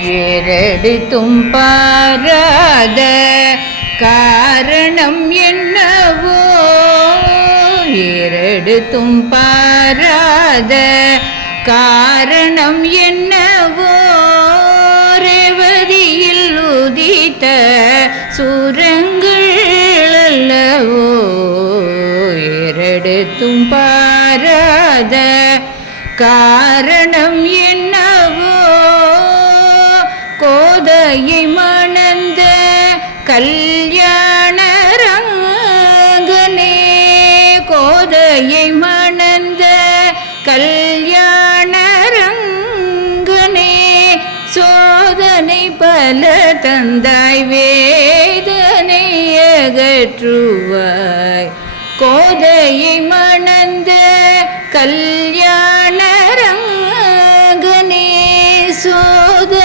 ஏறெடுத்தும் பாராத காரணம் என்னவோ? ஏறெடுத்தும் பாராத காரணம் என்னவோ? ரேவதியில் உதித்த சுரங்கள் அல்லவோ? ஏறெடுத்தும் பாராத காரணம் என்ன கோதையை மணந்த கல்யாணரங்கனே கோதையை மணந்த கல்யாணரங்கனே சோதனை பல தந்தாய் வேதனை அகற்றுவாய். கோதையை மணந்த கல்யாண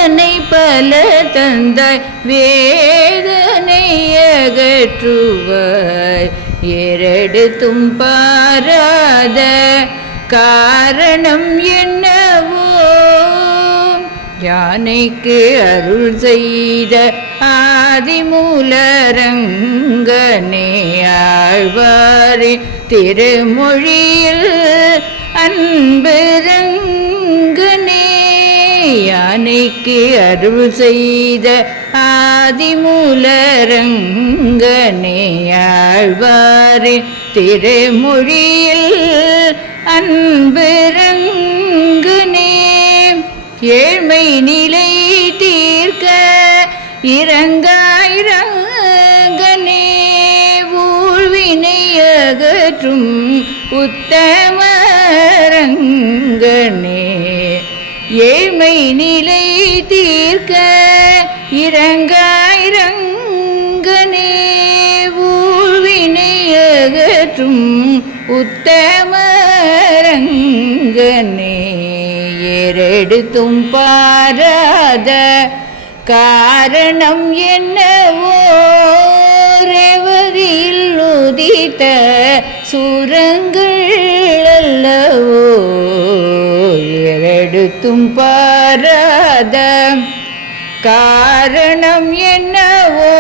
வேதனை பல தந்தாய் வேதனை அகற்றுவாய். ஏறெடுத்தும் பாராத காரணம் என்னவோ? யானைக்கு அருள் செய்த ஆதிமூலரங்கனே ஆழ்வாரி திருமொழியில் யானைக்கு அருள் செய்த ஆதிமூலரங்கனே ஆழ்வாரி. திருமொழியில் அன்புரங்குனே. ஏழ்மை நிலை தீர்க்க இறங்காயிரங்கனே ஊழ்வினை அகற்றும் உத்தமரங்கனே. ஏழ்மை நிலை தீர்க்க இறங்காயிரங்கனே ஊழ்வினை அகற்றும் உத்தமரங்கனே ஏறெடுத்தும் பாராத காரணம் என்னவோ ரேவதியில் உதித்த சுரங்க ஏறெடுத்தும் பாராத காரணம் என்னவோ?